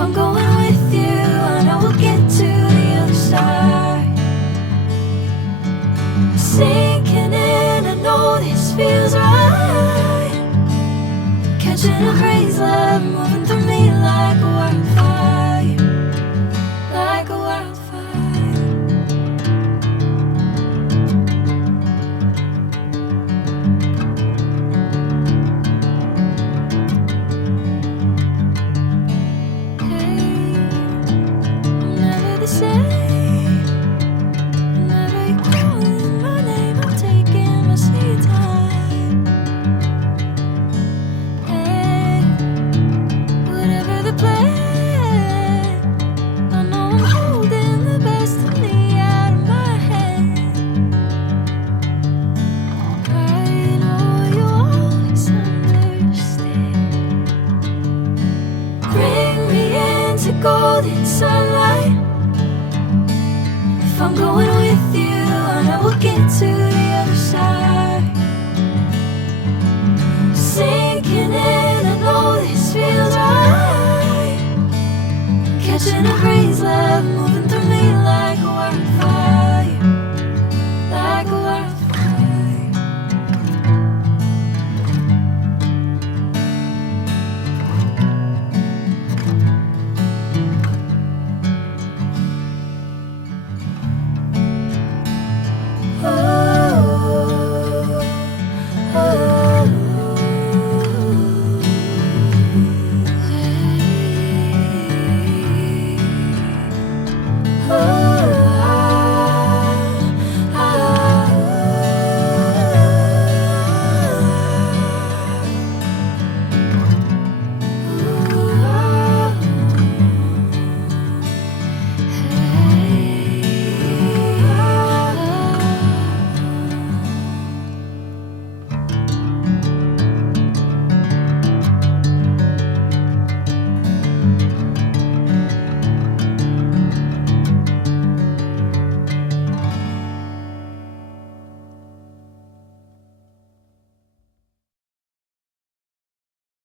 I'm going with you, I know we'll get to the other side. Sinking in, I know this feels right. Catching a breeze, love moving through me like a wildfire, like a wildfire. Hey, I'm never the same. Whenever you're calling my name, I'm taking my sweet time. Hey, whatever the plan, I know I'm holding the best of me out of my hand. I know you always understand. Bring me into golden sunlight. If I'm going with you, I know we'll get to the other side. Sinking in, I know this feels right.